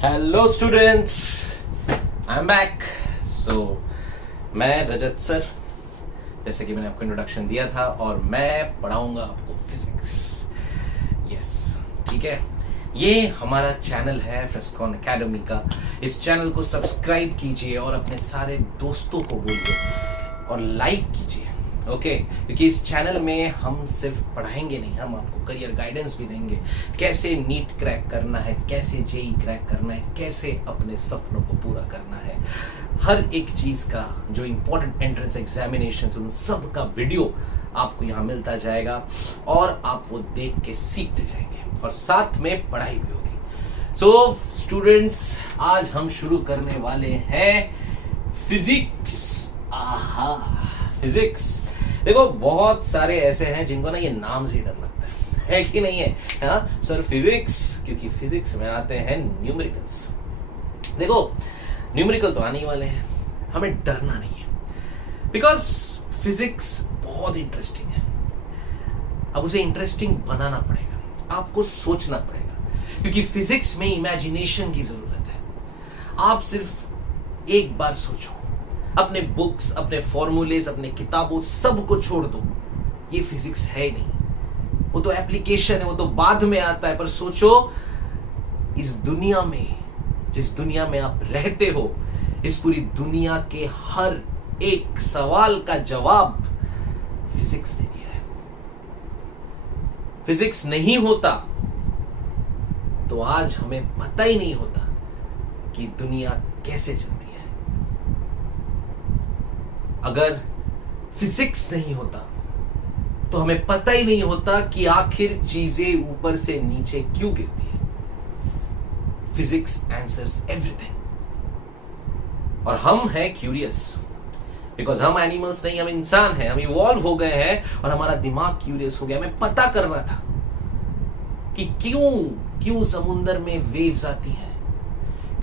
Hello students, I am back. मैं रजत sir, जैसे कि मैंने आपको इंट्रोडक्शन दिया था, और मैं पढ़ाऊंगा आपको फिजिक्स। यस, ठीक है। ये हमारा चैनल है फ्रेस्कॉन एकेडमी का। इस चैनल को सब्सक्राइब कीजिए और अपने सारे दोस्तों को बोलिए और लाइक कीजिए, ओके क्योंकि इस चैनल में हम सिर्फ पढ़ाएंगे नहीं, हम आपको करियर गाइडेंस भी देंगे। कैसे नीट क्रैक करना है, कैसे जेई क्रैक करना है, कैसे अपने सपनों को पूरा करना है, हर एक चीज का जो इंपॉर्टेंट एंट्रेंस एग्जामिनेशन, उन सब का वीडियो आपको यहाँ मिलता जाएगा और आप वो देख के सीखते जाएंगे और साथ में पढ़ाई भी होगी। सो स्टूडेंट्स, आज हम शुरू करने वाले हैं फिजिक्स। आहा, फिजिक्स। देखो, बहुत सारे ऐसे हैं जिनको ना ये नाम से ही डर लगता है कि नहीं है? हाँ सर, फिजिक्स, क्योंकि फिजिक्स में आते हैं न्यूमेरिकल्स। देखो, न्यूमेरिकल तो आने ही वाले हैं, हमें डरना नहीं है, बिकॉज फिजिक्स बहुत इंटरेस्टिंग है। अब उसे इंटरेस्टिंग बनाना पड़ेगा, आपको सोचना पड़ेगा, क्योंकि फिजिक्स में इमेजिनेशन की जरूरत है। आप सिर्फ एक बार सोचो, अपने बुक्स, अपने फॉर्मूलेज, अपने किताबों, सब को छोड़ दो। ये फिजिक्स है नहीं, वो तो एप्लीकेशन है, वो तो बाद में आता है। पर सोचो, इस दुनिया में, जिस दुनिया में आप रहते हो, इस पूरी दुनिया के हर एक सवाल का जवाब फिजिक्स ने दिया है। फिजिक्स नहीं होता तो आज हमें पता ही नहीं होता कि दुनिया कैसे चलती है। अगर फिजिक्स नहीं होता तो हमें पता ही नहीं होता कि आखिर चीजें ऊपर से नीचे क्यों गिरती है। Physics answers everything. और हम हैं क्यूरियस, बिकॉज हम एनिमल्स नहीं, हम इंसान हैं, हम इवॉल्व हो गए हैं और हमारा दिमाग क्यूरियस हो गया। हमें पता करना था कि क्यों समुद्र में वेव्स आती हैं,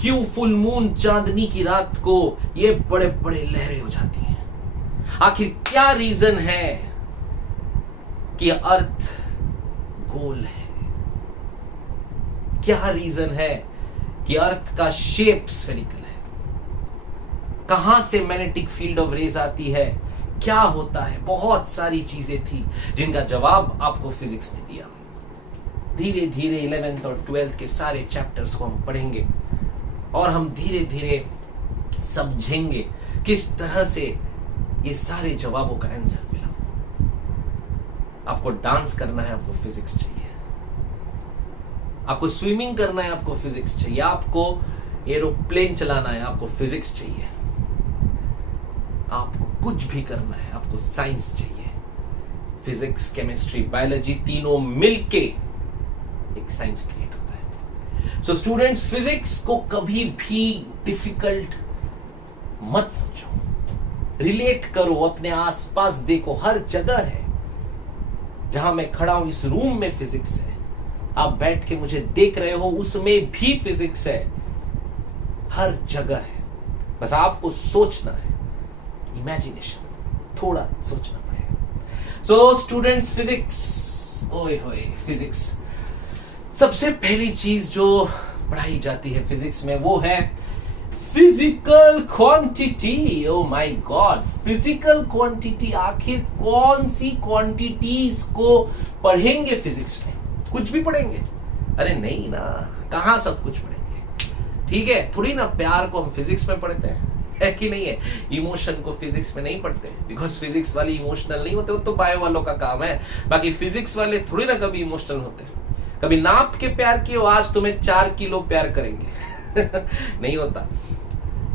क्यों फुल मून चांदनी की रात को ये बड़े बड़े लहरें हो जाती हैं। आखिर क्या रीजन है कि अर्थ गोल है? क्या रीजन है कि अर्थ का शेप स्फेरिकल है? कहां से मैग्नेटिक फील्ड ऑफ रेज आती है? क्या होता है? बहुत सारी चीजें थी जिनका जवाब आपको फिजिक्स ने दिया। धीरे धीरे 11th और 12th के सारे चैप्टर्स को हम पढ़ेंगे और हम धीरे धीरे समझेंगे किस तरह से ये सारे जवाबों का आंसर मिला। आपको डांस करना है, आपको फिजिक्स चाहिए। आपको स्विमिंग करना है, आपको फिजिक्स चाहिए। आपको एरोप्लेन चलाना है, आपको फिजिक्स चाहिए। आपको कुछ भी करना है, आपको साइंस चाहिए। फिजिक्स, केमिस्ट्री, बायोलॉजी तीनों मिलके एक साइंस क्रिएट होता है। सो स्टूडेंट्स, फिजिक्स को कभी भी डिफिकल्ट मत समझो। रिलेट करो, अपने आसपास देखो, हर जगह है। जहां मैं खड़ा हूं, इस रूम में फिजिक्स है। आप बैठ के मुझे देख रहे हो, उसमें भी फिजिक्स है। हर जगह है, बस आपको सोचना है। इमेजिनेशन, थोड़ा सोचना पड़ेगा। सो स्टूडेंट्स, फिजिक्स, ओए होए फिजिक्स। सबसे पहली चीज जो पढ़ाई जाती है फिजिक्स में वो है physical quantity. Oh my God, physical quantity. आखिर कौन सी क्वांटिटीज को पढ़ेंगे फिजिक्स में? कुछ भी पढ़ेंगे? अरे नहीं ना, कहां सब कुछ पढ़ेंगे? ठीक है, थोड़ी ना प्यार को हम फिजिक्स में पढ़ते हैं, है कि नहीं है? इमोशन को फिजिक्स में नहीं पढ़ते, बिकॉज फिजिक्स वाले इमोशनल नहीं होते, वो तो बायो वालों का काम है। बाकी फिजिक्स वाले थोड़ी ना कभी इमोशनल होते। कभी नाप के प्यार किए, आज तुम्हें 4 किलो प्यार करेंगे नहीं होता,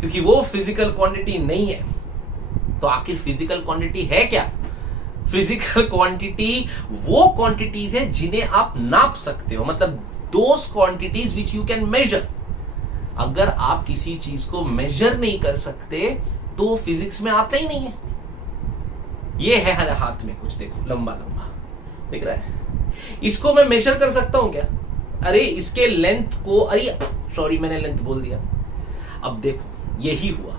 क्योंकि वो फिजिकल क्वांटिटी नहीं है। तो आखिर फिजिकल क्वांटिटी है क्या? फिजिकल क्वांटिटी वो क्वांटिटीज है जिन्हें आप नाप सकते हो, मतलब those quantities which you can measure. अगर आप किसी चीज को मेजर नहीं कर सकते तो फिजिक्स में आता ही नहीं है। ये है हमारे हाथ में कुछ, देखो, लंबा लंबा दिख रहा है। इसको मैं मेजर कर सकता हूं क्या? अरे इसके लेंथ को, अरे सॉरी मैंने लेंथ बोल दिया। अब देखो, यही हुआ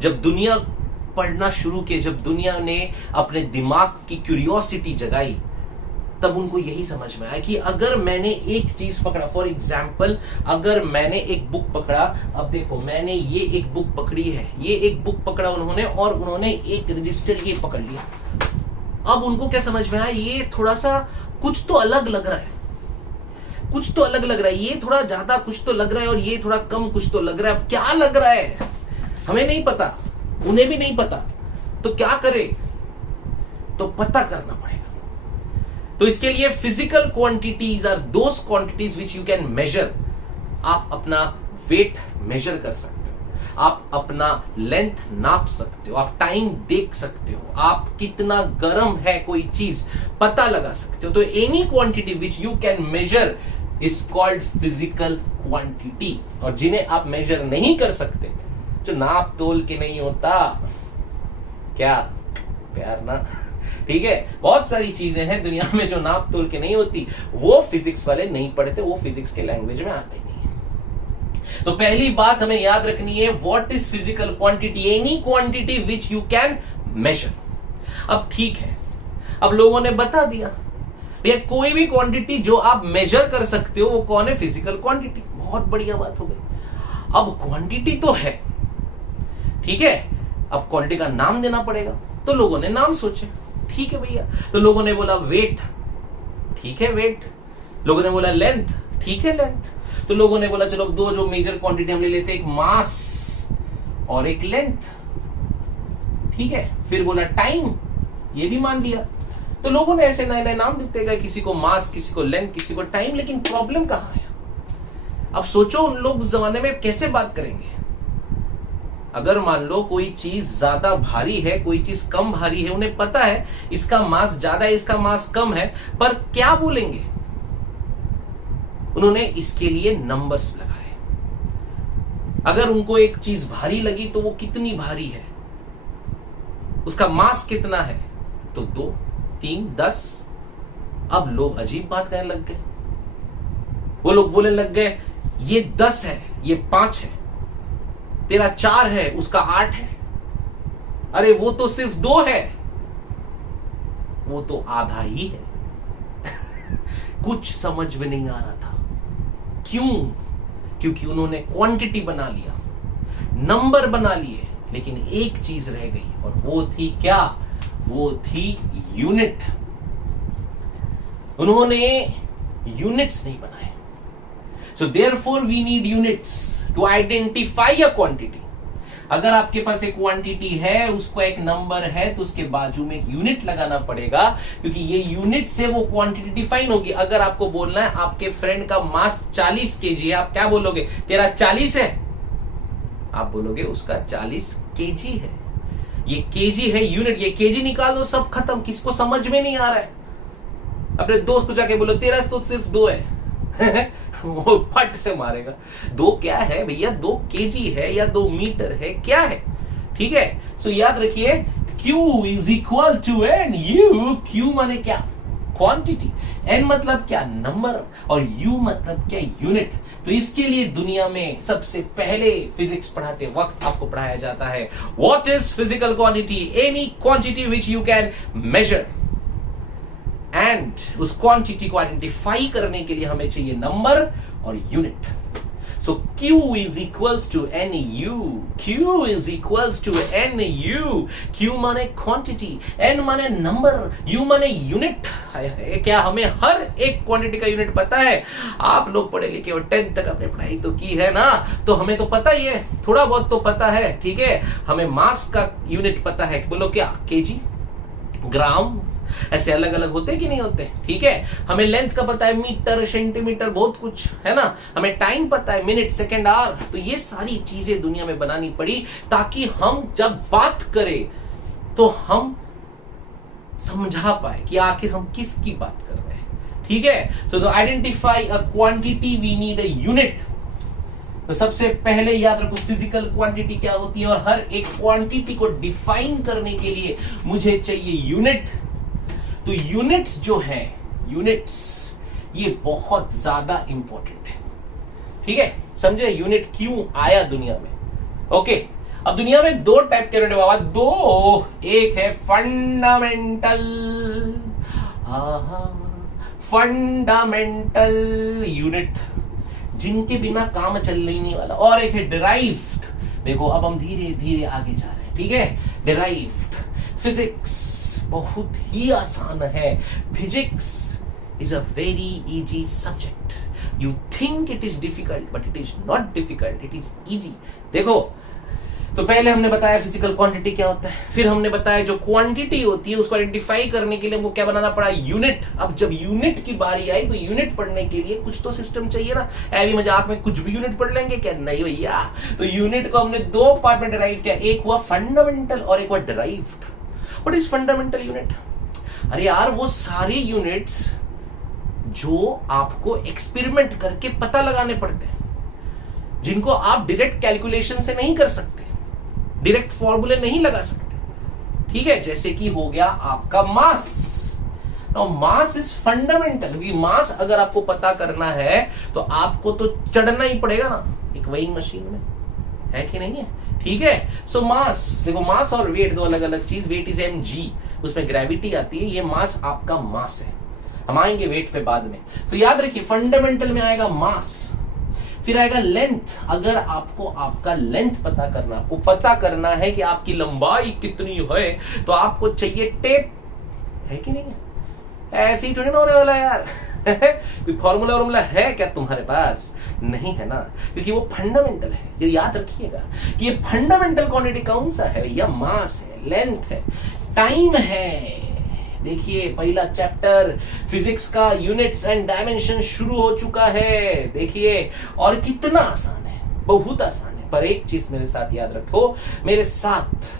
जब दुनिया पढ़ना शुरू किया, जब दुनिया ने अपने दिमाग की क्यूरियोसिटी जगाई, तब उनको यही समझ में आया कि अगर मैंने एक चीज पकड़ा, फॉर एग्जाम्पल अगर मैंने एक बुक पकड़ा, अब देखो मैंने ये एक बुक पकड़ी है, ये एक बुक पकड़ा उन्होंने और उन्होंने एक रजिस्टर ये पकड़ लिया। अब उनको क्या समझ में आया, ये थोड़ा सा कुछ तो अलग लग रहा है, कुछ तो अलग लग रहा है, ये थोड़ा ज्यादा कुछ तो लग रहा है और ये थोड़ा कम कुछ तो लग रहा है। अब क्या लग रहा है हमें नहीं पता, उन्हें भी नहीं पता, तो क्या करे, तो पता करना पड़ेगा। तो इसके लिए physical quantities are those quantities which you can measure. आप अपना वेट मेजर कर सकते हो, आप अपना लेंथ नाप सकते हो, आप टाइम देख सकते हो, आप कितना गर्म है कोई चीज पता लगा सकते हो। तो any quantity which you can major is called physical quantity. और जिन्हें आप मेजर नहीं कर सकते, जो नाप तोल के नहीं होता, क्या प्यार ना, ठीक है, बहुत सारी चीजें हैं दुनिया में जो नाप तोल के नहीं होती, वो फिजिक्स वाले नहीं पढ़ते, वो फिजिक्स के लैंग्वेज में आते नहीं है। तो पहली बात हमें याद रखनी है, what is physical quantity, any quantity which you can major. अब ठीक है, अब लोगों ने बता दिया भैया कोई भी क्वांटिटी जो आप मेजर कर सकते हो वो कौन है, फिजिकल क्वांटिटी। बहुत बढ़िया बात हो गई। अब क्वांटिटी तो है, ठीक है, अब क्वांटिटी का नाम देना पड़ेगा। तो लोगों ने नाम सोचे, ठीक है भैया। तो लोगों ने बोला वेट, ठीक है वेट। लोगों ने बोला लेंथ, ठीक है लेंथ। तो लोगों ने बोला चलो दो जो मेजर क्वांटिटी हम ले लेते हैं, एक मास और एक लेंथ, ठीक है। फिर बोला टाइम, ये भी मान लिया। तो लोगों ने ऐसे नए नए नाम देते गए, किसी को मास, किसी को लेंथ, किसी को टाइम। लेकिन प्रॉब्लम कहां है? अब सोचो उन लोग उस जमाने में कैसे बात करेंगे। अगर मान लो कोई चीज ज्यादा भारी है, कोई चीज कम भारी है, उन्हें पता है इसका मास ज्यादा है, इसका मास कम है, पर क्या बोलेंगे? उन्होंने इसके लिए नंबर्स लगाए। अगर उनको एक चीज भारी लगी तो वो कितनी भारी है, उसका मास कितना है, तो 2, 3, 10। अब लोग अजीब बात कहने लग गए। वो लोग बोलने लग गए ये 10 है, ये 5 है, तेरा 4 है, उसका 8 है, अरे वो तो सिर्फ 2 है, वो तो आधा ही है। कुछ समझ में नहीं आ रहा था। क्यों? क्योंकि उन्होंने क्वांटिटी बना लिया, नंबर बना लिए, लेकिन एक चीज रह गई, और वो थी क्या? वो थी यूनिट। उन्होंने यूनिट्स नहीं बनाए। So therefore we need units to identify a quantity. अगर आपके पास एक क्वांटिटी है, उसको एक नंबर है, तो उसके बाजू में एक यूनिट लगाना पड़ेगा, क्योंकि ये यूनिट से वो क्वांटिटी डिफाइन होगी। अगर आपको बोलना है आपके फ्रेंड का मास 40 केजी है, आप क्या बोलोगे? तेरा 40 है? आप बोलोगे उसका 40 केजी है। ये केजी है यूनिट, ये केजी निकाल दो, सब खत्म। किसको समझ में नहीं आ रहा है? अपने दोस्त को जाके बोलो तेरा तो सिर्फ 2 है। वो फट से मारेगा। 2 क्या है भैया? 2 केजी है या 2 मीटर है, क्या है? ठीक है। सो याद रखिए Q is equal to n u. Q माने क्या? क्वांटिटी। N मतलब क्या? नंबर। और U मतलब क्या? यूनिट। तो इसके लिए दुनिया में सबसे पहले फिजिक्स पढ़ाते वक्त आपको पढ़ाया जाता है what is physical quantity, any quantity which you can major. And उस क्वांटिटी को आइडेंटिफाई करने के लिए हमें चाहिए नंबर और unit. So Q is equals to NU. Q is equals to NU. Q माने क्वांटिटी, N माने नंबर, U माने यूनिट। क्या हमें हर एक क्वांटिटी का यूनिट पता है? आप लोग पढ़े लिखे और 10th तक अपने पढ़ाई तो की है ना, तो हमें तो पता ही है, थोड़ा बहुत तो पता है। ठीक है, हमें मास का यूनिट पता है। बोलो क्या? केजी, ग्राम, ऐसे अलग अलग होते कि नहीं होते? ठीक है। हमें लेंथ का पता है, मीटर, सेंटीमीटर, बहुत कुछ है ना। हमें टाइम पता है, मिनट, सेकंड, आवर। तो ये सारी चीजें दुनिया में बनानी पड़ी ताकि हम जब बात करें तो हम समझा पाए कि आखिर हम किसकी बात कर रहे हैं। ठीक है। तो identify a quantity we need a unit. तो सबसे पहले याद रखो फिजिकल क्वांटिटी क्या होती है, और हर एक क्वांटिटी को डिफाइन करने के लिए मुझे चाहिए यूनिट। तो यूनिट्स जो है, यूनिट्स ये बहुत ज्यादा इंपॉर्टेंट है। ठीक है, समझे यूनिट क्यों आया दुनिया में? ओके। अब दुनिया में 2 टाइप के यूनिट बाबा, 2। एक है फंडामेंटल, फंडामेंटल यूनिट, जिनके बिना काम चल ही नहीं वाला। और एक है डिराइव्ड। देखो अब हम धीरे धीरे आगे जा रहे हैं, ठीक है। डिराइव्ड फिजिक्स बहुत ही आसान है। Physics is a very easy subject. You think it is difficult but it is not difficult, it is easy. देखो तो पहले हमने बताया फिजिकल क्वांटिटी क्या होता है, फिर हमने बताया जो क्वांटिटी होती है उसको आइडेंटिफाई करने के लिए हमको क्या बनाना पड़ा, यूनिट। अब जब यूनिट की बारी आई तो यूनिट पढ़ने के लिए कुछ तो सिस्टम चाहिए ना। ऐवी मजाक में कुछ भी यूनिट पढ़ लेंगे क्या, नहीं भैया। तो यूनिट को हमने दो पार्ट में डिराइव किया, एक हुआ फंडामेंटल और एक हुआ derived. What is fundamental unit? अरे यार वो सारे यूनिट्स जो आपको एक्सपेरिमेंट करके पता लगाने पड़ते हैं, जिनको आप डायरेक्ट कैलकुलेशन से नहीं कर सकते, डायरेक्ट फॉर्मूले नहीं लगा सकते, ठीक है। जैसे कि हो गया आपका मास। नाउ मास इज फंडामेंटल, क्योंकि मास अगर आपको पता करना है तो आपको तो चढ़ना ही पड़ेगा ना एक वेइंग मशीन में, है कि नहीं है, ठीक है। सो मास, देखो मास और वेट दो अलग अलग चीज। वेट इज mg, उसमें ग्रेविटी आती है, ये मास आपका मास है। हम आएंगे वेट पे बाद में। तो याद रखिए फंडामेंटल में आएगा मास, फिर आएगा लेंथ। अगर आपको आपका लेंथ पता करना, आपको पता करना है कि आपकी लंबाई कितनी है, तो आपको चाहिए टेप, है कि नहीं है। ऐसे ही थोड़ी ना होने वाला यार कोई फॉर्मूला वॉर्मूला है क्या तुम्हारे पास? नहीं है ना, क्योंकि वो फंडामेंटल है। ये याद रखिएगा कि ये फंडामेंटल क्वांटिटी कौन सा है भैया, मास है, लेंथ है, टाइम है। देखिए पहला चैप्टर फिजिक्स का यूनिट्स एंड डायमेंशन शुरू हो चुका है। देखिए और कितना आसान है, बहुत आसान है। पर एक चीज मेरे साथ याद रखो, मेरे साथ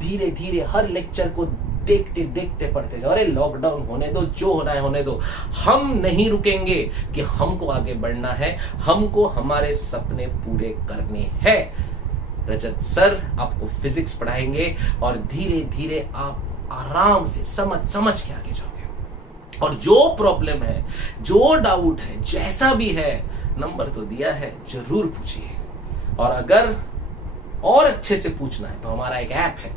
धीरे धीरे हर लेक्चर को देखते देखते पढ़ते जाओ। अरे लॉकडाउन होने दो, जो होना है होने दो, हम नहीं रुकेंगे कि हमको आगे बढ़ना है, हमको हमारे सपने पूरे करने हैं। रजत सर आपको फिजिक्स पढ़ाएंगे और धीरे धीरे आप आराम से समझ के आगे जाओगे। और जो प्रॉब्लम है, जो डाउट है, जैसा भी है, नंबर तो दिया है, जरूर पूछिए। और अगर और अच्छे से पूछना है तो हमारा एक ऐप है,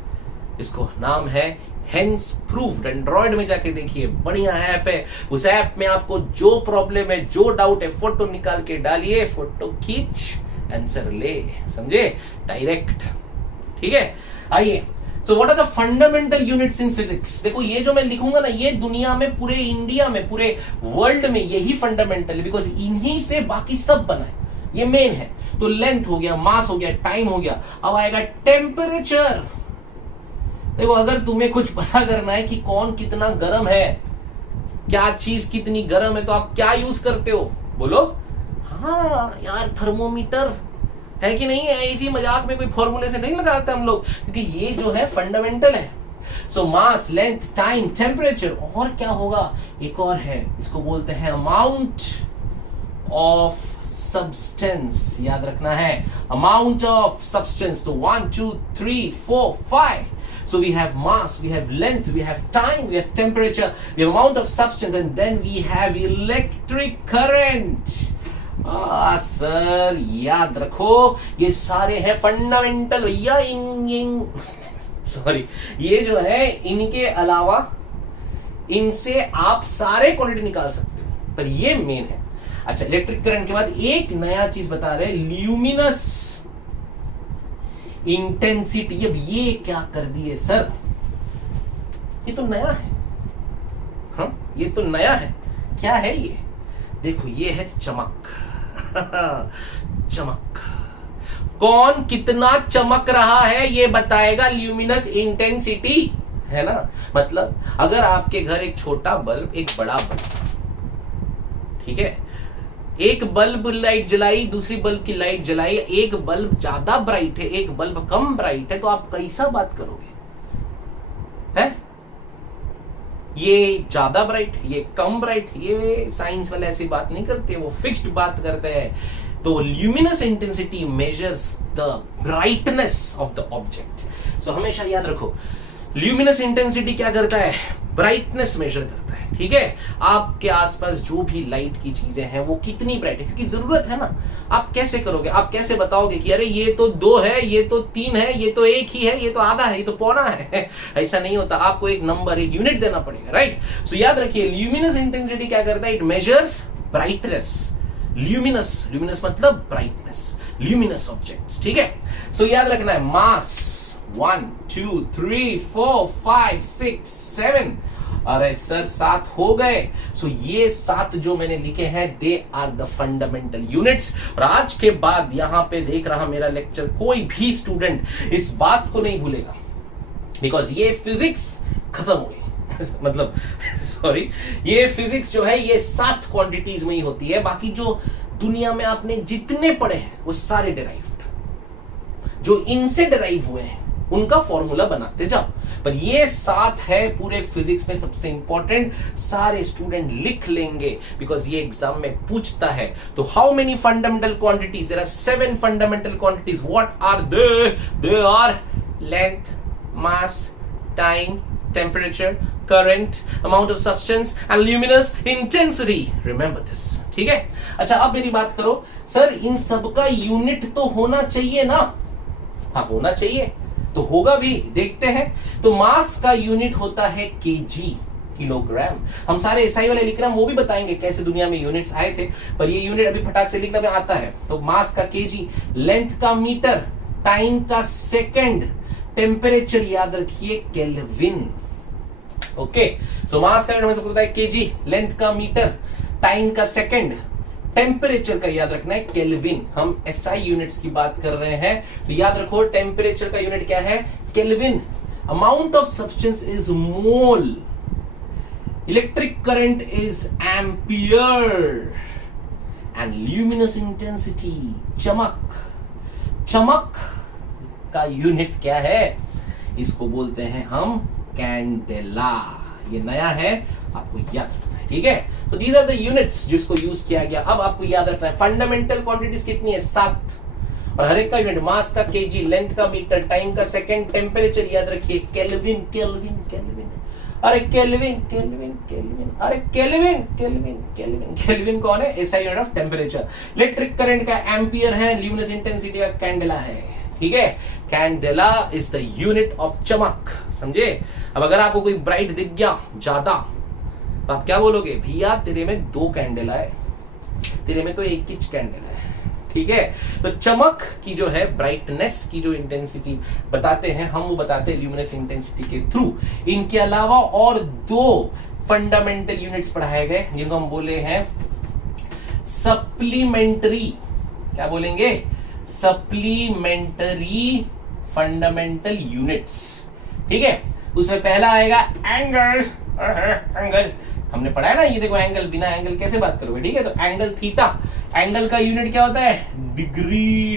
इसको नाम है हेंस प्रूव्ड। एंड्रॉइड में जाके देखिए, बढ़िया ऐप है। उस ऐप में आपको जो प्रॉब्लम है, जो डाउट है, फोटो निकाल के डालिए, फोटो खींच आंसर ले, समझे, डायरेक्ट, ठीक है। आइए, so what are the fundamental units in physics. देखो ये जो मैं लिखूंगा ना, ये दुनिया में, पूरे इंडिया में, पूरे वर्ल्ड में यही फंडामेंटल है, बिकॉज इन्हीं से बाकी सब बना है, ये मेन है। तो लेंथ हो गया, मास हो गया, टाइम हो गया। अब आएगा टेम्परेचर। देखो अगर तुम्हें कुछ पता करना है कि कौन कितना गर्म है, क्या चीज कितनी गर्म है, तो आप क्या यूज करते हो, बोलो। हाँ यार थर्मोमीटर, है कि नहीं है। इसी मजाक में कोई फॉर्मूले से नहीं लगाते हम लोग, क्योंकि ये जो है फंडामेंटल है। सो मास, लेंथ, टाइम, टेम्परेचर। और क्या होगा, एक और है, इसको बोलते हैं अमाउंट ऑफ सब्सटेंस। याद रखना है, अमाउंट ऑफ सब्सटेंस। तो 1 2 3 4 5। So we have mass, we have length, we have time, we have temperature, we have amount of substance, and then we have electric current. Sir याद रखो ये सारे हैं fundamental भैया। सॉरी, ये जो है इनके अलावा इनसे आप सारे क्वांटिटी निकाल सकते हो, पर ये मेन है। अच्छा, इलेक्ट्रिक करंट के बाद एक नया चीज बता रहे, ल्यूमिनस इंटेंसिटी। अब ये क्या कर दिए सर, ये तो नया है। हाँ ये तो नया है। क्या है ये, देखो ये है चमक चमक। कौन कितना चमक रहा है ये बताएगा ल्यूमिनस इंटेंसिटी, है ना। मतलब अगर आपके घर एक छोटा बल्ब, एक बड़ा बल्ब, ठीक है, एक बल्ब लाइट जलाई, दूसरी बल्ब की लाइट जलाई, एक बल्ब ज्यादा ब्राइट है, एक बल्ब कम ब्राइट है, तो आप कैसा बात करोगे, है। ये ज्यादा ब्राइट, ये कम ब्राइट, ये साइंस वाले ऐसी बात नहीं करते, वो फिक्स्ड बात करते हैं। तो luminous intensity measures the brightness of the object. So हमेशा याद रखो, ल्यूमिनस इंटेंसिटी क्या करता है? ब्राइटनेस मेजर करता है, ठीक है। आपके आसपास जो भी लाइट की चीजें हैं वो कितनी ब्राइट है, क्योंकि जरूरत है ना। आप कैसे करोगे, आप कैसे बताओगे कि अरे ये तो 2 है, ये तो 3 है, ये तो 1 ही है, ये तो आधा है, ये तो पौना है। ऐसा नहीं होता, आपको एक नंबर, एक यूनिट देना पड़ेगा, राइट। सो याद रखिए, ल्यूमिनस इंटेंसिटी क्या करता है? It measures brightness. ल्यूमिनस मतलब ब्राइटनेस, ल्यूमिनस ऑब्जेक्ट्स, ठीक है। सो याद रखना है, मास 1 2 3 4 5 6 7, अरे सर 7 हो गए। सो ये 7 जो मैंने लिखे हैं, they are the fundamental units. और आज के बाद यहां पे देख रहा मेरा लेक्चर कोई भी स्टूडेंट इस बात को नहीं भूलेगा, बिकॉज ये फिजिक्स खत्म हो गई। मतलब सॉरी, ये फिजिक्स जो है ये 7 क्वांटिटीज में ही होती है। बाकी जो दुनिया में आपने जितने पढ़े हैं वो सारे डिराइव्ड, जो इनसे डिराइव हुए हैं उनका फॉर्मूला बनाते जाओ। पर ये 7 है पूरे फिजिक्स में सबसे इंपॉर्टेंट, सारे स्टूडेंट लिख लेंगे, बिकॉज ये एग्जाम में पूछता है। तो how many fundamental quantities? There are 7 fundamental quantities. What are they? They are length, mass, time, temperature, current, amount of substance and luminous intensity. Remember this, ठीक है। अच्छा, अब मेरी बात करो, सर इन सब का यूनिट तो होना चाहिए ना? हाँ, होना चाहिए, तो होगा भी, देखते हैं। तो मास का यूनिट होता है केजी, किलोग्राम। हम सारे एसआई वाले लिख रहे हैं, वो भी बताएंगे कैसे दुनिया में यूनिट्स आए थे, पर ये यूनिट अभी फटाक से लिखना में आता है। तो मास का केजी, लेंथ का मीटर, टाइम का सेकंड, टेम्परेचर याद रखिए केल्विन। ओके, सो मास का यूनिट हमें सबको पता है केजी, लेंथ का मीटर, टाइम का सेकंड, टेम्परेचर का याद रखना है केल्विन। हम एसआई यूनिट्स की बात कर रहे हैं, तो याद रखो टेम्परेचर का यूनिट क्या है? Kelvin. Amount of substance is mole, electric current is ampere, and luminous intensity, चमक का यूनिट क्या है? इसको बोलते हैं हम कैंडेला। ये नया है, आपको याद रखना है, ठीक है। तो दीज आर द यूनिट्स जिसको यूज किया गया। अब आपको याद रखना है फंडामेंटल क्वांटिटीज कितनी है? 7, और हर एक का यूनिट, मास का केजी, लेंथ का मीटर, टाइम का सेकंड, टेम्परेचर याद रखिए केल्विन। अरे केल्विन कौन है? SI unit of temperature. Electric current का एम्पियर है, ल्यूमिनस इंटेंसिटी का कैंडेला है, ठीक है। Candela is the unit of चमक, समझे। अब अगर आपको कोई ब्राइट दिख गया ज्यादा, तो आप क्या बोलोगे? भैया तेरे में 2 कैंडेला है, तेरे में तो 1 ही कैंडेला है, ठीक है। तो चमक की जो है, ब्राइटनेस की जो इंटेंसिटी बताते हैं हम, वो बताते हैं ल्यूमिनस इंटेंसिटी के थ्रू। इनके अलावा और 2 फंडामेंटल यूनिट्स पढ़ाए गए, जिनको हम बोले हैं सप्लीमेंट्री, क्या बोलेंगे? सप्लीमेंट्री फंडामेंटल यूनिट्स, ठीक है। उसमें पहला आएगा एंगल। एंगल हमने पढ़ा है ना, ये देखो एंगल, बिना एंगल कैसे बात करोगे, ठीक है। तो एंगल थीटा, एंगल का यूनिट क्या होता है? डिग्री,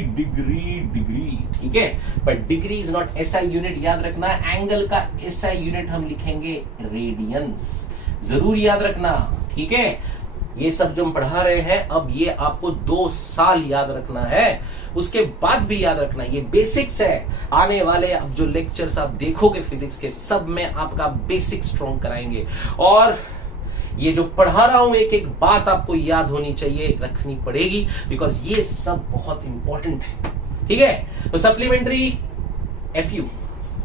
ठीक है। But degree is not SI unit, याद रखना। एंगल का एसआई यूनिट हम लिखेंगे रेडियंस, जरूर याद रखना, ठीक है। ये सब जो हम पढ़ा रहे हैं, अब ये आपको 2 साल याद रखना है, उसके बाद भी याद रखना। ये बेसिक्स है। आने वाले अब जो लेक्चर्स आप देखोगे फिजिक्स के, सब में आपका बेसिक स्ट्रॉन्ग कराएंगे। और ये जो पढ़ा रहा हूं, एक एक बात आपको याद होनी चाहिए, रखनी पड़ेगी, बिकॉज ये सब बहुत इंपॉर्टेंट है, ठीक है। तो supplementary F U,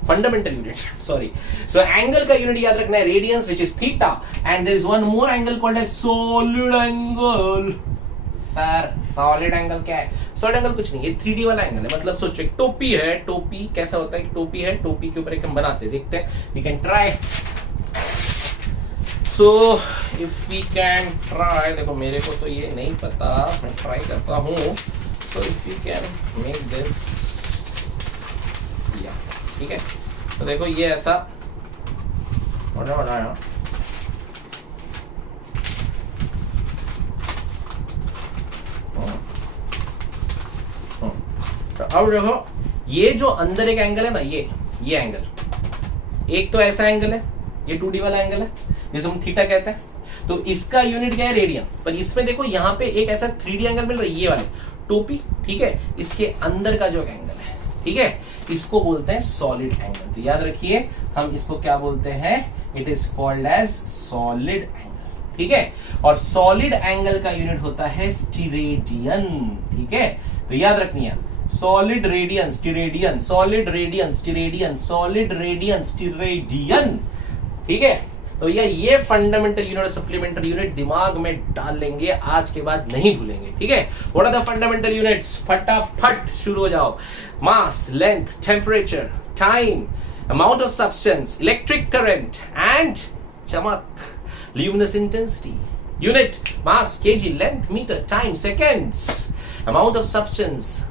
fundamental unit, sorry. So angle का यूनिट याद रखना है radians, which is theta, and there is one more angle called as solid angle. Sir solid angle क्या है? सॉलिड एंगल कुछ नहीं, ये 3D वाला एंगल है। मतलब सोचो एक टोपी है, टोपी कैसा होता है? टोपी है, टोपी के ऊपर एक हम बनाते हैं, देखते हैं, we can try. So if we can try, देखो मेरे को तो ये नहीं पता, मैं ट्राई करता हूँ। So if we can make this, या ठीक है। तो देखो ये ऐसा बनाया, तो अब देखो ये जो अंदर एक एंगल है ना, ये एंगल, एक तो ऐसा एंगल है, ये 2D वाला एंगल है जिसको हम थीटा कहते हैं। तो इसका यूनिट क्या है? रेडियन। पर इसमें देखो यहाँ पे एक ऐसा 3D एंगल मिल रहा है, ये वाले टोपी, ठीक है। इसके अंदर का जो एंगल है ठीक है, इसको बोलते हैं सॉलिड एंगल। तो याद रखिए हम इसको क्या बोलते हैं, it is called as solid angle. ठीक है, और सॉलिड एंगल का यूनिट होता है स्टीरेडियन। ठीक है, तो याद रखनी है solid radian steradian, solid radian steradian, solid radian steradian. ठीक है, तो ये फंडामेंटल यूनिट और सप्लीमेंटरी यूनिट दिमाग में डाल लेंगे, आज के बाद नहीं भूलेंगे। ठीक है, what are the fundamental units, फटाफट शुरू हो जाओ। Mass, length, temperature, time, amount of substance, electric current and चमक। Luminous intensity, unit mass KG, length metre, time seconds, amount of substance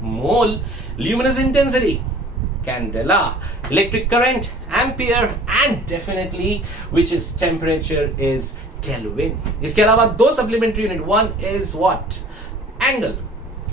mole, luminous intensity candela, electric current ampere and definitely which is temperature is Kelvin। इसके अलावा दो supplementary unit, one is what, angle,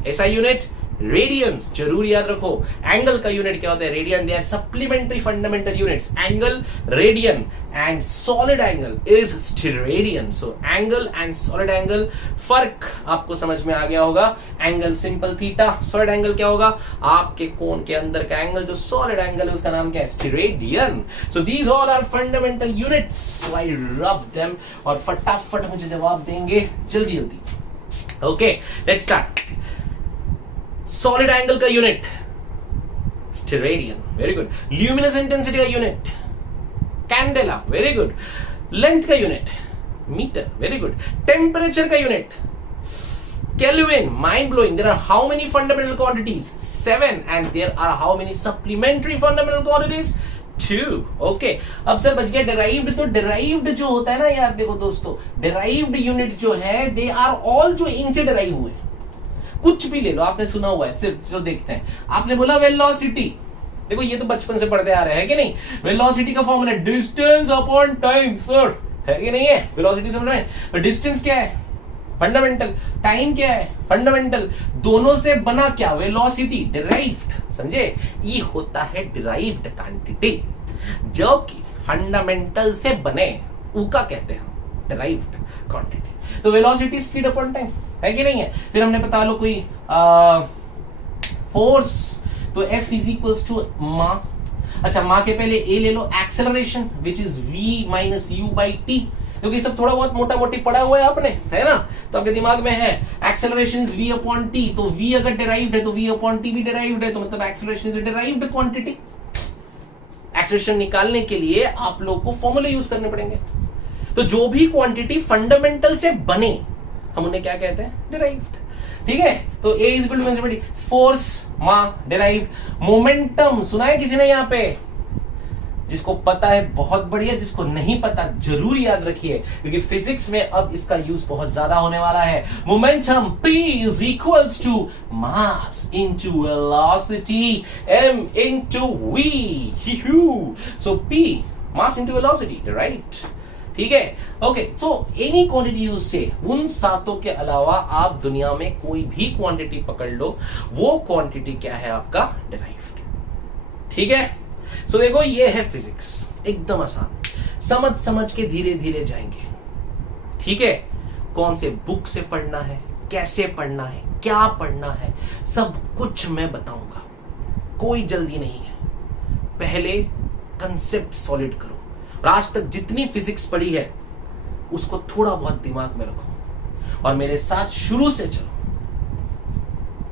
ऐसा unit radians, जरूर याद रखो। Angle का unit क्या होता है, radian. They are supplementary fundamental units, angle, radian and solid angle is steradian. So angle and solid angle, फर्क आपको समझ में आ गया होगा। Angle simple theta, solid angle क्या होगा, आपके कोन के अंदर का एंगल, जो सॉलिड एंगल है उसका नाम क्या है, steradian. So these all are fundamental units, so I rub them, और फटाफट मुझे जवाब देंगे जल्दी जल्दी। Okay, let's start. Solid angle का unit steradian, very good. Luminous intensity का unit candela, very good. Length का unit metre, very good. Temperature का unit kelvin, mind blowing. There are how many fundamental quantities, 7, and there are how many supplementary fundamental quantities, 2। Okay, अब sir बच गया derived. तो derived जो होता है ना यार, देखो दोस्तों, डेराइव्ड यूनिट जो है, दे आर ऑल जो इनसे डेराइव हुए, कुछ भी ले लो, आपने सुना हुआ है, सिर्फ चलो देखते हैं। आपने बोला वेलोसिटी, देखो ये तो बचपन से पढ़ते आ रहे हैं कि नहीं, वेलोसिटी का formula distance upon time, sir है कि नहीं है, वेलोसिटी समझ रहे हैं। तो डिस्टेंस क्या है, फंडामेंटल, टाइम क्या है, फंडामेंटल, दोनों से बना क्या, वेलोसिटी, डिराइव्ड, समझे, ये होता है डिराइव्ड क्वांटिटी, जो कि फंडामेंटल से बने, उका कहते हैं डिराइव्ड क्वांटिटी। तो वेलोसिटी स्पीड अपॉन टाइम है कि नहीं है। फिर हमने बता लो कोई फोर्स, तो F इज इक्वल्स टू मा। अच्छा, मा के पहले A ले लो, acceleration which is V minus U by T, क्योंकि सब थोड़ा बहुत मोटा मोटी पढ़ा हुआ है आपने, है ना, तो आपके दिमाग में है। Acceleration is V upon T, तो V अगर डिराइव्ड है तो V अपॉन टी भी डिराइव्ड है, तो मतलब acceleration is derived quantity. Acceleration निकालने के लिए आप लोग को फॉर्मूला यूज करने पड़ेंगे। तो जो भी क्वांटिटी फंडामेंटल से बने, हम उन्हें क्या कहते हैं, डिराइव्ड। ठीक है, तो A is equal to force, m a, derived. Momentum सुना है किसी ने यहाँ पे, जिसको पता है बहुत बढ़िया, जिसको नहीं पता जरूर याद रखिए, क्योंकि फिजिक्स में अब इसका यूज बहुत ज्यादा होने वाला है। Momentum P is equals to mass into velocity, M into V। So P mass into velocity, derived. ठीक है, ओके। तो एनी क्वांटिटी यूज से, उन सातों के अलावा आप दुनिया में कोई भी क्वांटिटी पकड़ लो, वो क्वांटिटी क्या है आपका, डिराइव्ड। ठीक है, सो देखो ये है फिजिक्स, एकदम आसान, समझ समझ के धीरे धीरे जाएंगे। ठीक है, कौन से बुक से पढ़ना है, कैसे पढ़ना है, क्या पढ़ना है, सब कुछ मैं बताऊंगा, कोई जल्दी नहीं है। पहले कंसेप्ट सॉलिड करो, और आज तक जितनी फिजिक्स पढ़ी है उसको थोड़ा बहुत दिमाग में रखो, और मेरे साथ शुरू से चलो,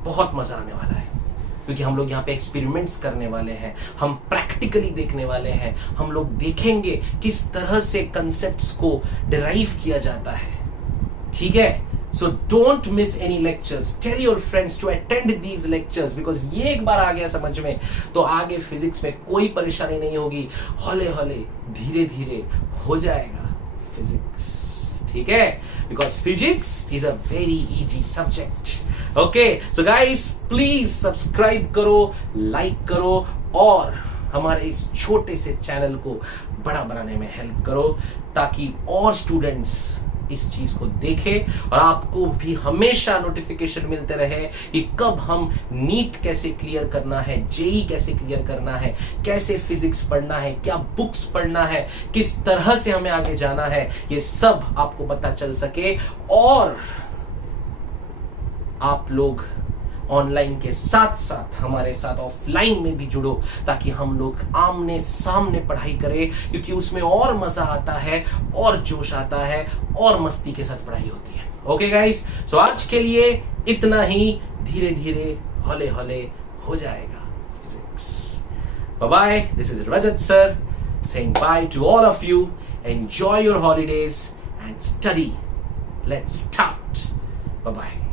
बहुत मजा आने वाला है, क्योंकि हम लोग यहाँ पे एक्सपेरिमेंट्स करने वाले हैं, हम प्रैक्टिकली देखने वाले हैं, हम लोग देखेंगे किस तरह से कंसेप्ट्स को डिराइव किया जाता है। ठीक है, so don't miss any lectures, tell your friends to attend these lectures, because ये एक बार आ गया समझ में तो आगे फिजिक्स में कोई परेशानी नहीं होगी, हौले हौले धीरे धीरे हो जाएगा फिजिक्स। ठीक है, because physics is a very easy subject. Okay, so guys please subscribe करो, लाइक करो, और हमारे इस छोटे से चैनल को बड़ा बनाने में हेल्प करो, ताकि और स्टूडेंट्स इस चीज को देखें और आपको भी हमेशा नोटिफिकेशन मिलते रहे कि कब हम नीट कैसे क्लियर करना है, जेई कैसे क्लियर करना है, कैसे फिजिक्स पढ़ना है, क्या बुक्स पढ़ना है, किस तरह से हमें आगे जाना है, ये सब आपको पता चल सके, और आप लोग ऑनलाइन के साथ साथ हमारे साथ ऑफलाइन में भी जुड़ो, ताकि हम लोग आमने सामने पढ़ाई करें, क्योंकि उसमें और मजा आता है, और जोश आता है, और मस्ती के साथ पढ़ाई होती है। ओके गाइस, सो आज के लिए इतना ही। धीरे धीरे हौले हौले हो जाएगा physics. Bye bye, this is Rajat sir saying bye to all of you. Enjoy your holidays and study. Let's start. Bye bye.